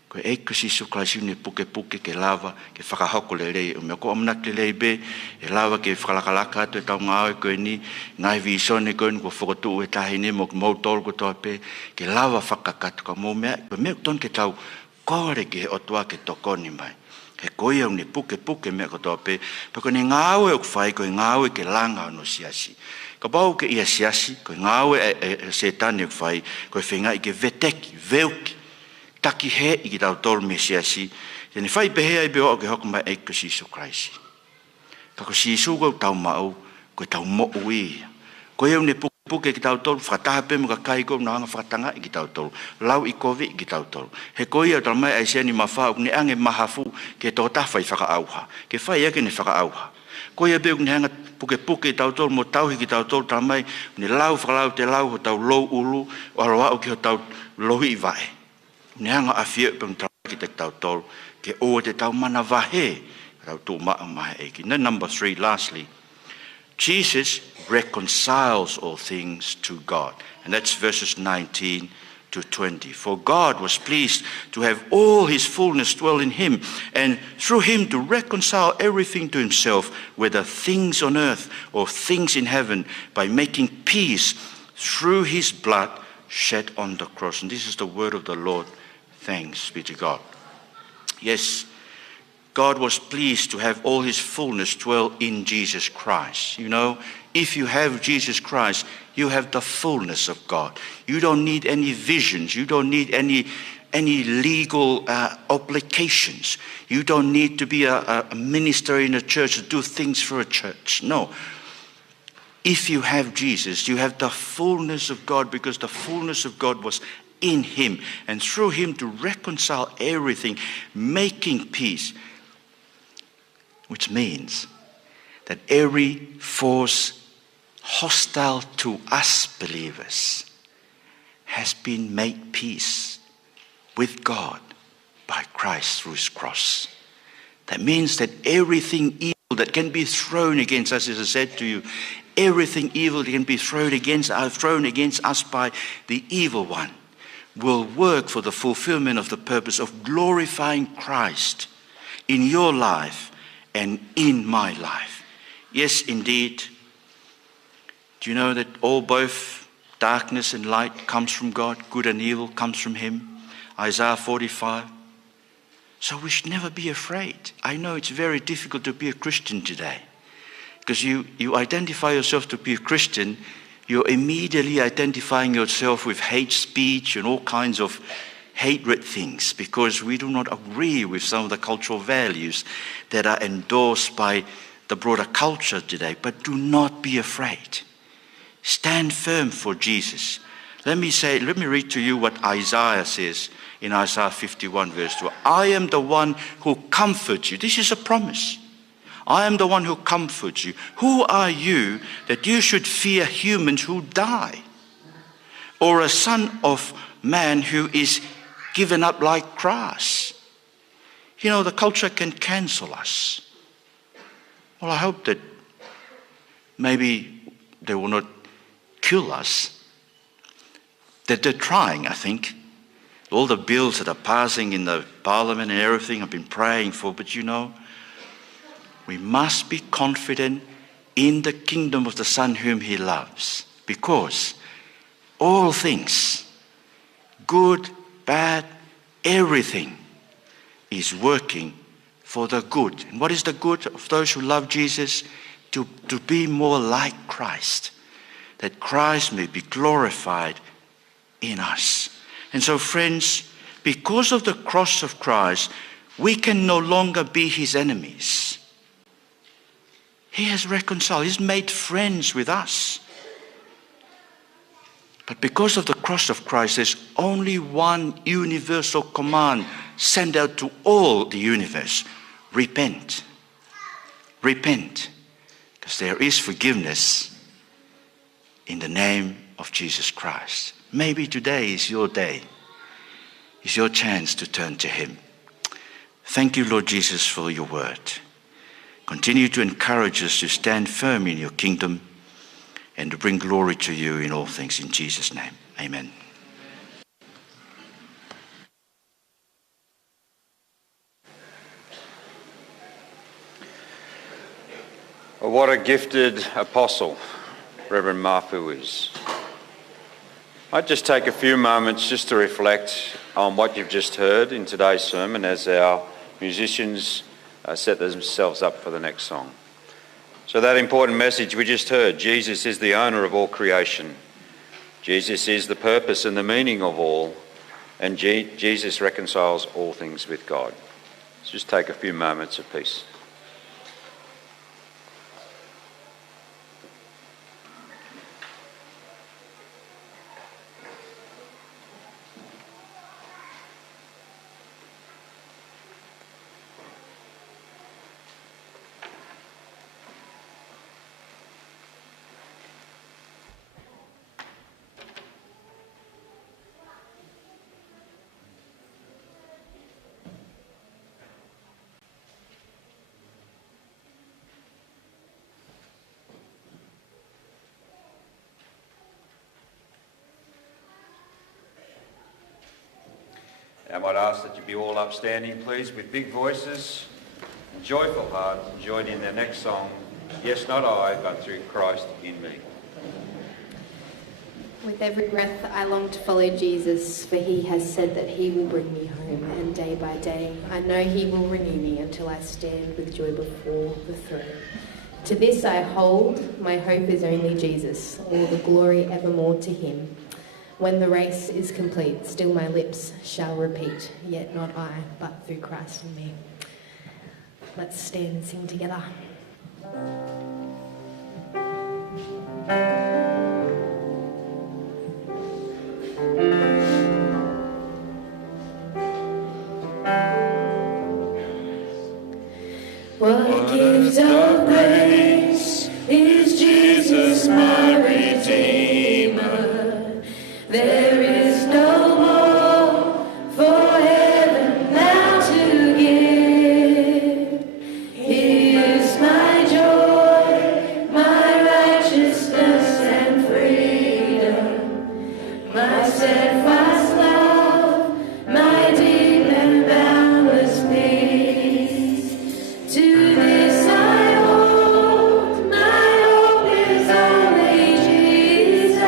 Koe eika sisu Christ une puke ke lava, ke whakahoko le rei. Umea ko amnak le rei be, e lava ke whakalakalaka atu e tau ngāo koe ni, ngai vi sone koe ni ko whakotu e tahi ne mo mautol kotoa pe, ke lava whakakatu ka mo mea. Koe mea ton ke tau kore ke he otua ke tokoni mai. He koia une puke mea kotoa pe, pa koe ne ngāo e ukwhai, koe ngāo e ke langa no siasi. Ka bau ke ia siasi, koe ngāo e setani ukwhai, koe whenga i ke veteki, veuki, taki he i ki tau tolu me siasi, tene whai pehea i beo o ke hoko mai eika Sisu Christ. Ka ko Sisu kau tau mau, koe tau mo ui. Koe au ne puke ki tau tolu, whakataha pe mo ka kai kou na hanga whakatanga i ki tau tolu, lau i kovi i ki tau tolu. He koe au tau mai ai siani mawhau, ne ange mahafu ke tō tawhai whakaauha, ke whai ake ne whakaauha. Koe au beo ne hanga puke i tau tolu, mo tauhi ki tau tolu, tau mai ne lau whakalau te lau ho tau lou ulu, o aroa ki ho tau lohi i vae. Ne hanga a fia pe mtau ki te tau tolu, ke o te tau mana vahe, tau tō maa mahe eki. Then number 3, lastly, Jesus reconciles all things to God. And that's verses 19 to 20. For God was pleased to have all his fullness dwell in him, and through him to reconcile everything to himself, whether things on earth or things in heaven, by making peace through his blood shed on the cross. And this is the word of the Lord. Thanks be to God. Yes, God was pleased to have all his fullness dwell in Jesus Christ. You know, if you have Jesus Christ, you have the fullness of God. You don't need any visions. You don't need any legal obligations. You don't need to be a minister in a church to do things for a church. No. If you have Jesus, you have the fullness of God, because the fullness of God was in him, and through him to reconcile everything, making peace, which means that every force hostile to us believers has been made peace with God by Christ through his cross. That means that everything evil that can be thrown against us, as I said to you, everything evil that can be thrown against us by the evil one, will work for the fulfillment of the purpose of glorifying Christ in your life and in my life. Yes, indeed. Do you know that both darkness and light comes from God? Good and evil comes from him. Isaiah 45. So we should never be afraid. I know it's very difficult to be a Christian today, because you identify yourself to be a Christian, you're immediately identifying yourself with hate speech and all kinds of hatred things, because we do not agree with some of the cultural values that are endorsed by the broader culture today. But do not be afraid. Stand firm for Jesus. Let me read to you what Isaiah says in Isaiah 51 verse 2. I am the one who comforts you. This is a promise. I am the one who comforts you. Who are you that you should fear humans who die? Or a son of man who is given up like grass? You know, the culture can cancel us. Well, I hope that maybe they will not kill us. That they're trying, I think. All the bills that are passing in the parliament and everything I've been praying for, but you know, we must be confident in the kingdom of the Son whom he loves, because all things, good, bad, everything is working for the good. And what is the good of those who love Jesus? To be more like Christ, that Christ may be glorified in us. And so, friends, because of the cross of Christ, we can no longer be his enemies. He has reconciled. He's made friends with us. But because of the cross of Christ, there's only one universal command sent out to all the universe. Repent. Repent. Because there is forgiveness in the name of Jesus Christ. Maybe today is your day. It's your chance to turn to him. Thank you, Lord Jesus, for your word. Continue to encourage us to stand firm in your kingdom and to bring glory to you in all things. In Jesus' name, amen. Well, what a gifted apostle Reverend Mafu is. I'd just take a few moments just to reflect on what you've just heard in today's sermon as our musicians set themselves up for the next song. So that important message we just heard, Jesus is the owner of all creation. Jesus is the purpose and the meaning of all, and Jesus reconciles all things with God. Let's just take a few moments of peace. I might ask that you be all upstanding, please, with big voices, joyful heart, join in their next song, Yes, Not I, but Through Christ in Me. With every breath I long to follow Jesus, for he has said that he will bring me home, and day by day I know he will renew me until I stand with joy before the throne. To this I hold, my hope is only Jesus, all the glory evermore to him. When the race is complete, still my lips shall repeat, yet not I, but through Christ in me. Let's stand and sing together. What gives of grace is Jesus my Redeemer. There is no more for heaven now to give. He is my joy, my righteousness and freedom, my steadfast love, my deep and boundless peace. To this I hold, my hope is only Jesus.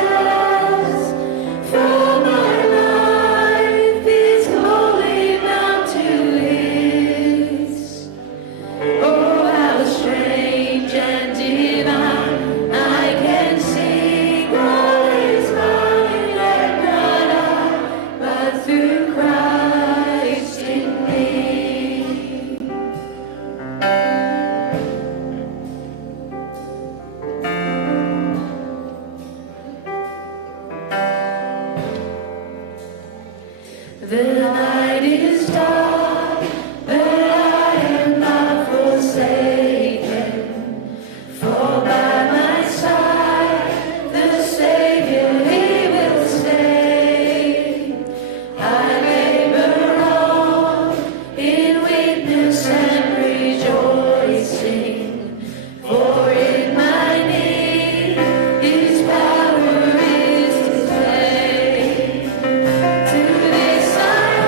For my life is wholly bound to His. Oh, how strange and divine! I can sing all is mine, and not I, but through Christ in me. The night is dark, but I am not forsaken. For by my side the Savior He will stay. I labor on in weakness and rejoicing, for in my need His power is displayed. To this I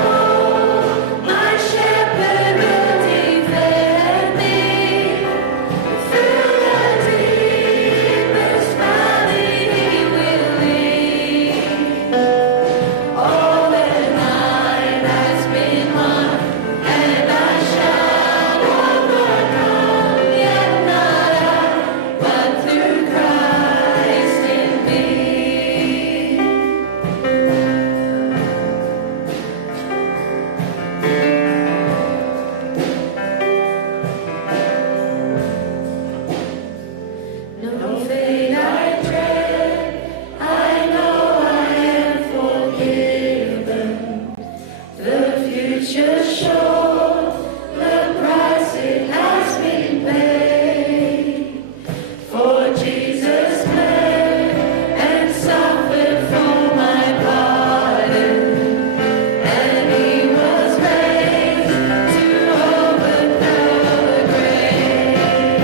hold, my shepherd will defend me. Through the deepest valley He will lead. All that mine has been won, and I shall overcome. Yet not I, but through Christ in me. No fate I dread, I know I am forgiven. The future sure, the price it has been paid. For Jesus bled and suffered for my pardon, and He was raised to overthrow the grave.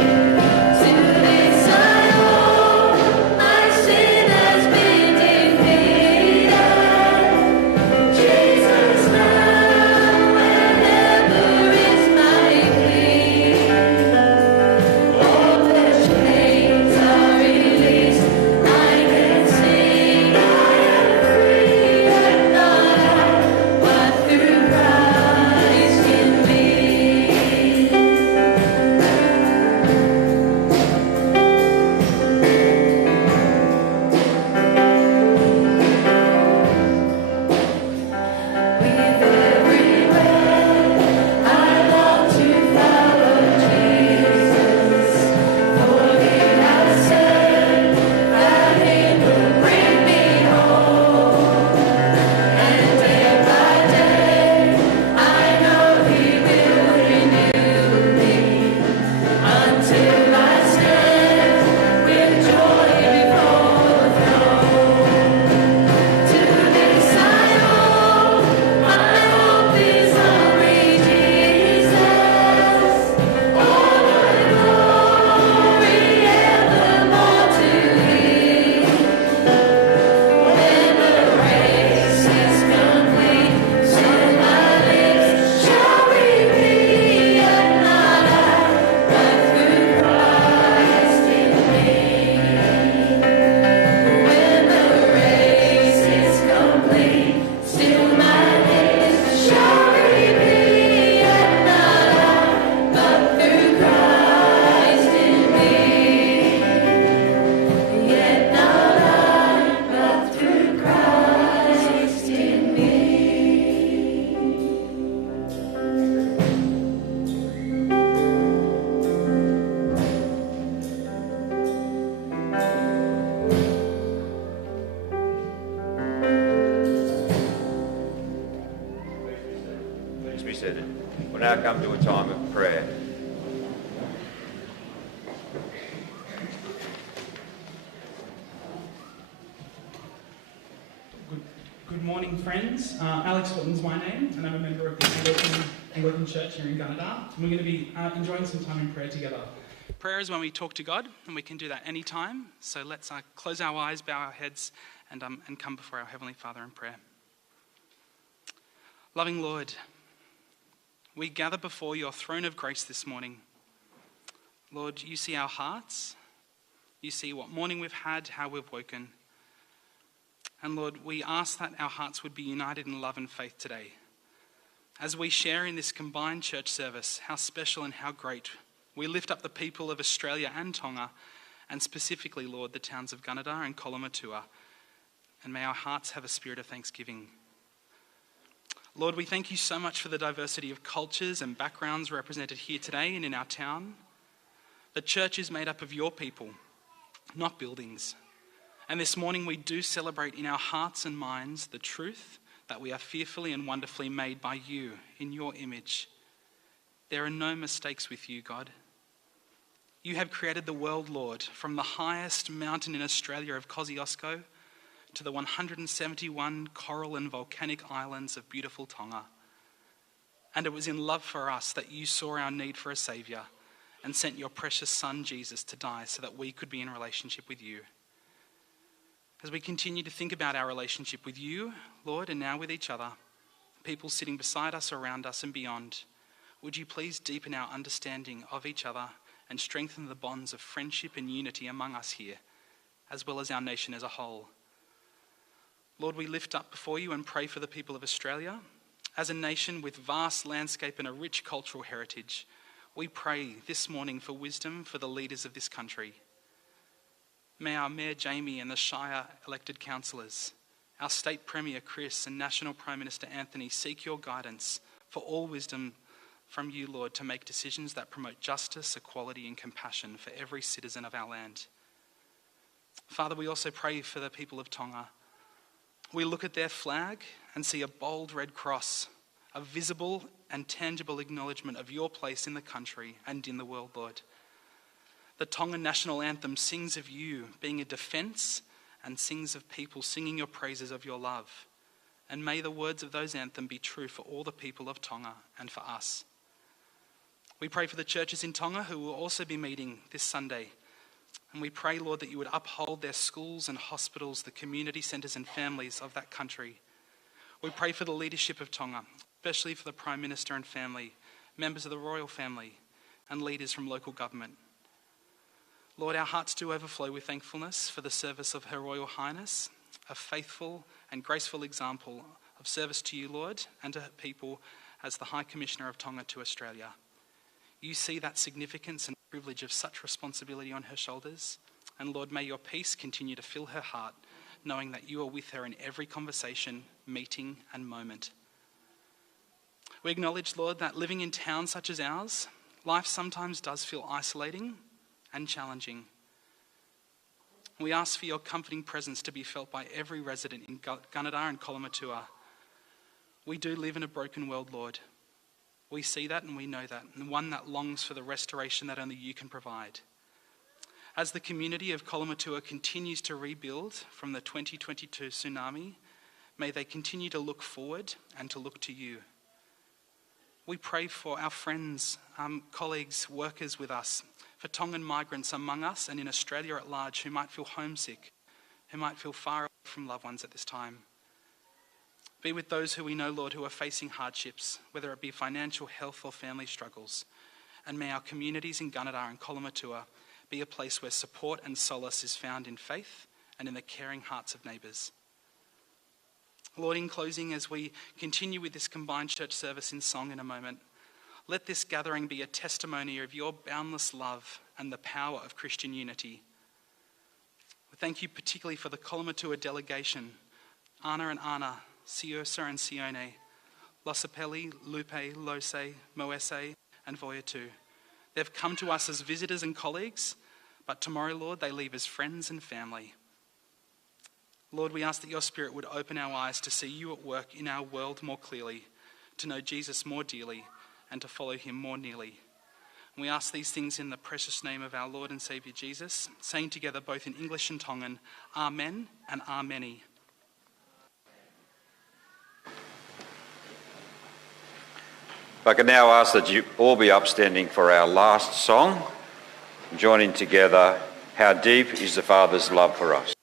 seated. We'll now come to a time of prayer. Good morning, friends. Alex Horton's my name, and I'm a member of the Anglican Church here in Gunnedah. We're going to be enjoying some time in prayer together. Prayer is when we talk to God, and we can do that anytime. So let's close our eyes, bow our heads, and come before our Heavenly Father in prayer. Loving Lord, we gather before your throne of grace this morning. Lord, you see our hearts. You see what morning we've had, how we've woken. And Lord, we ask that our hearts would be united in love and faith today. As we share in this combined church service, how special and how great, we lift up the people of Australia and Tonga, and specifically, Lord, the towns of Gunnedah and Kolomotu'a. And may our hearts have a spirit of thanksgiving. Lord, we thank you so much for the diversity of cultures and backgrounds represented here today and in our town. The church is made up of your people, not buildings. And this morning we do celebrate in our hearts and minds the truth that we are fearfully and wonderfully made by you in your image. There are no mistakes with you, God. You have created the world, Lord, from the highest mountain in Australia of Kosciuszko to the 171 coral and volcanic islands of beautiful Tonga. And it was in love for us that you saw our need for a saviour and sent your precious son Jesus to die so that we could be in relationship with you. As we continue to think about our relationship with you, Lord, and now with each other, people sitting beside us, around us and beyond, would you please deepen our understanding of each other and strengthen the bonds of friendship and unity among us here, as well as our nation as a whole. Lord, we lift up before you and pray for the people of Australia. As a nation with vast landscape and a rich cultural heritage, we pray this morning for wisdom for the leaders of this country. May our Mayor Jamie and the Shire elected councillors, our State Premier Chris and National Prime Minister Anthony seek your guidance for all wisdom from you, Lord, to make decisions that promote justice, equality and compassion for every citizen of our land. Father, we also pray for the people of Tonga. We look at their flag and see a bold red cross, a visible and tangible acknowledgement of your place in the country and in the world, Lord. The Tongan national anthem sings of you being a defence and sings of people singing your praises of your love. And may the words of those anthems be true for all the people of Tonga and for us. We pray for the churches in Tonga who will also be meeting this Sunday. And we pray, Lord, that you would uphold their schools and hospitals, the community centres and families of that country. We pray for the leadership of Tonga, especially for the Prime Minister and family, members of the royal family and leaders from local government. Lord, our hearts do overflow with thankfulness for the service of Her Royal Highness, a faithful and graceful example of service to you, Lord, and to her people as the High Commissioner of Tonga to Australia. You see that significance and privilege of such responsibility on her shoulders. And Lord, may your peace continue to fill her heart, knowing that you are with her in every conversation, meeting and moment. We acknowledge, Lord, that living in towns such as ours, life sometimes does feel isolating and challenging. We ask for your comforting presence to be felt by every resident in Gunnedah and Kolomotu'a. We do live in a broken world, Lord. We see that and we know that, and one that longs for the restoration that only you can provide. As the community of Kolomotu'a continues to rebuild from the 2022 tsunami, may they continue to look forward and to look to you. We pray for our friends, colleagues, workers with us, for Tongan migrants among us and in Australia at large who might feel homesick, who might feel far away from loved ones at this time. Be with those who we know, Lord, who are facing hardships, whether it be financial, health or family struggles. And may our communities in Gunnedah and Kolomotu'a be a place where support and solace is found in faith and in the caring hearts of neighbours. Lord, in closing, as we continue with this combined church service in song in a moment, let this gathering be a testimony of your boundless love and the power of Christian unity. We thank you particularly for the Kolomotu'a delegation, Ana and Ana, Siosa and Sione, Losapeli, Lupe, Lose, Moese and Voyatu. They've come to us as visitors and colleagues, but tomorrow, Lord, they leave as friends and family. Lord, we ask that your Spirit would open our eyes to see you at work in our world more clearly, to know Jesus more dearly and to follow him more nearly. And we ask these things in the precious name of our Lord and Saviour Jesus, saying together both in English and Tongan, Amen and Ameni. If I can now ask that you all be upstanding for our last song, joining together, How Deep is the Father's Love for Us.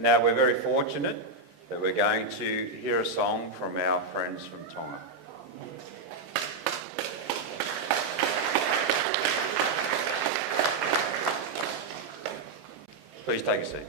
Now, we're very fortunate that we're going to hear a song from our friends from Tongan. Please take a seat.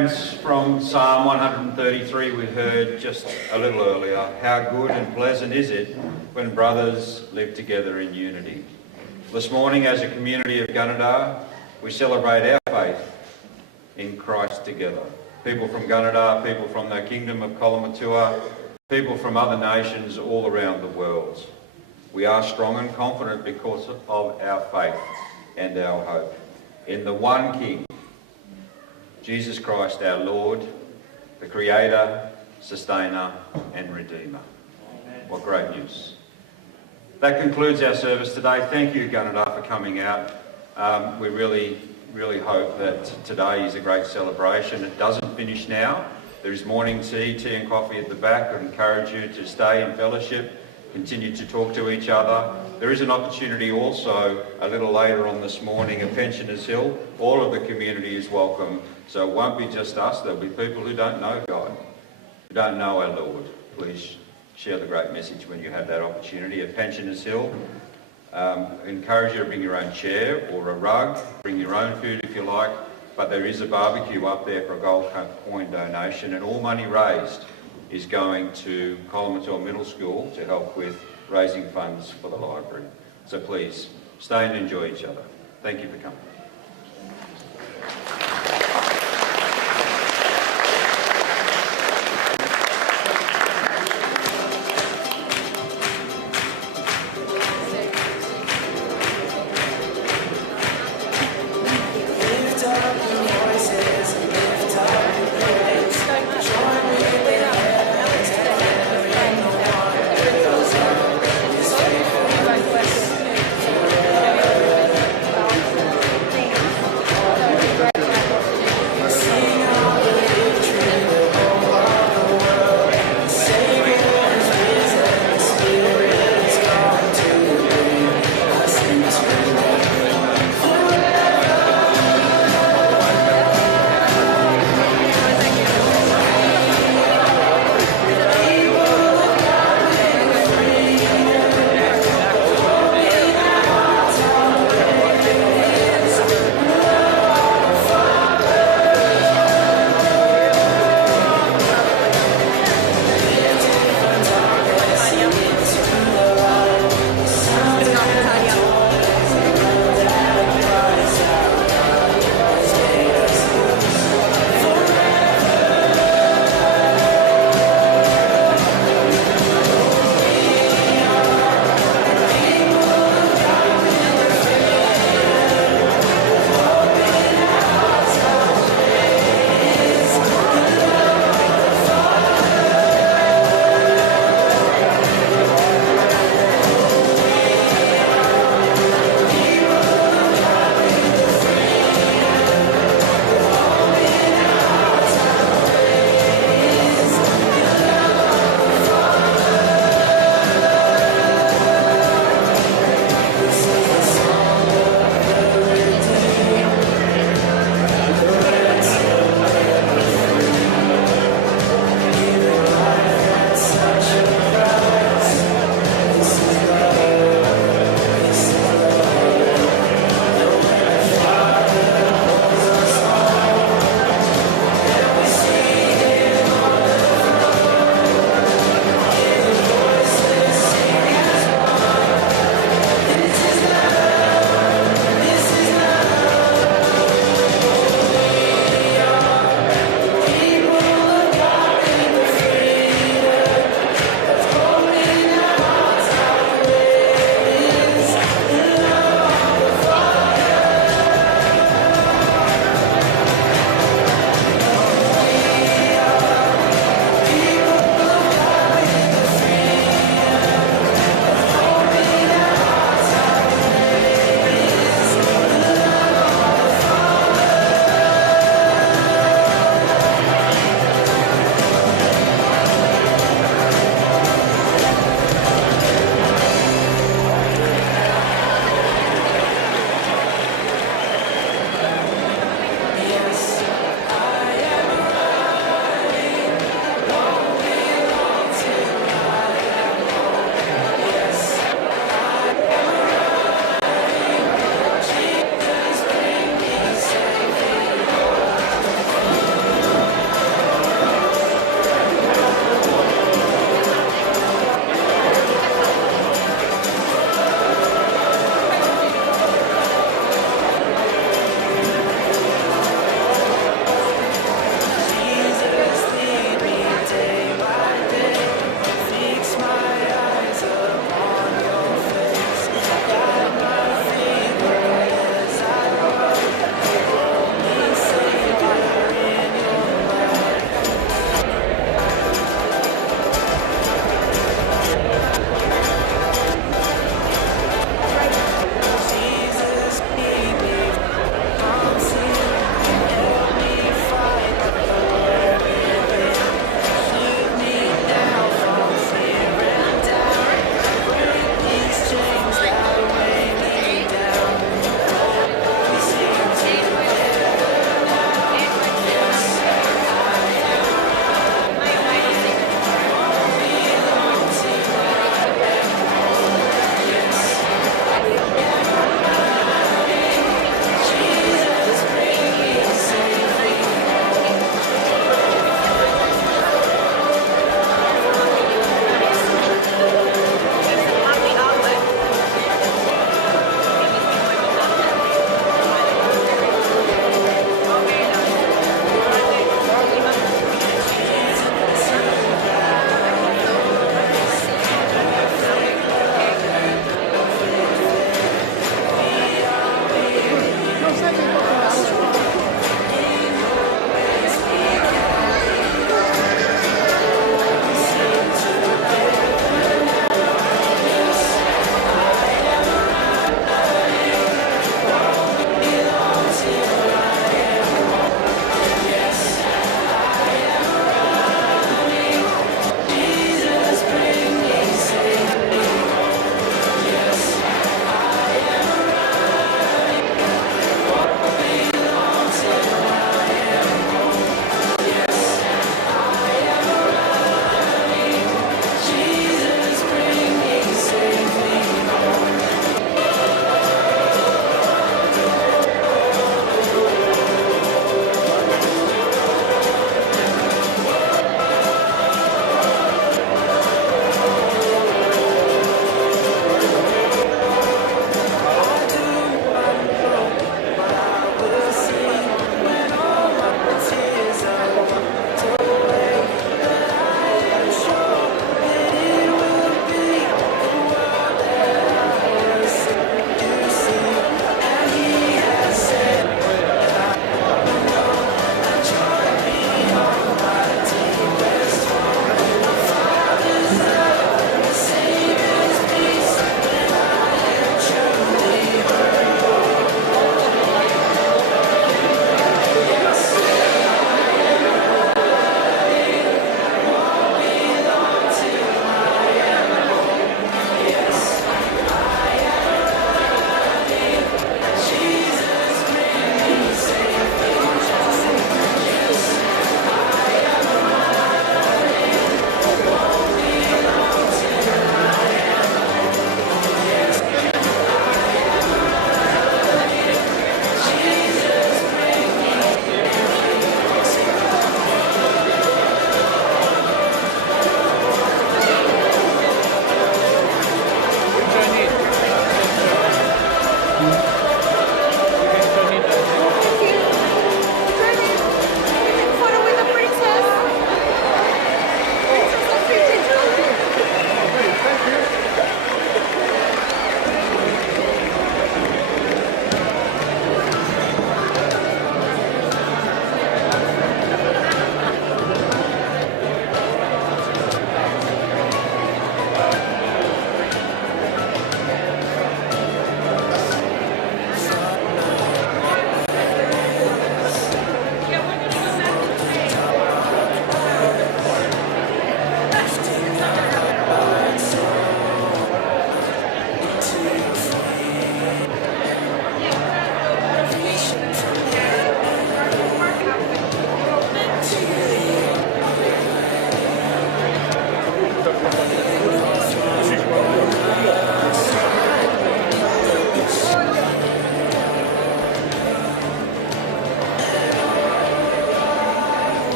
friends, from Psalm 133 we heard just a little earlier, how good and pleasant is it when brothers live together in unity. This morning, as a community of Gunnedah, we celebrate our faith in Christ together. People from Gunnedah, people from the Kingdom of Kolomotu'a, people from other nations all around the world. We are strong and confident because of our faith and our hope in the one King, Jesus Christ our Lord, the Creator, Sustainer and Redeemer. What great news. That concludes our service today. Thank you, Gunnedah, for coming out. We really hope that today is a great celebration. It doesn't finish now. There is morning tea and coffee at the back. I encourage you to stay in fellowship, continue to talk to each other. There is an opportunity also a little later on this morning, a Pensioners Hill. All of the community is welcome. So it won't be just us. There'll be people who don't know God, who don't know our Lord. Please share the great message when you have that opportunity at Pensioners Hill. Encourage you to bring your own chair or a rug, bring your own food if you like, but there is a barbecue up there for a gold coin donation, and all money raised is going to Kolomotu'a Middle School to help with raising funds for the library. So please, stay and enjoy each other. Thank you for coming.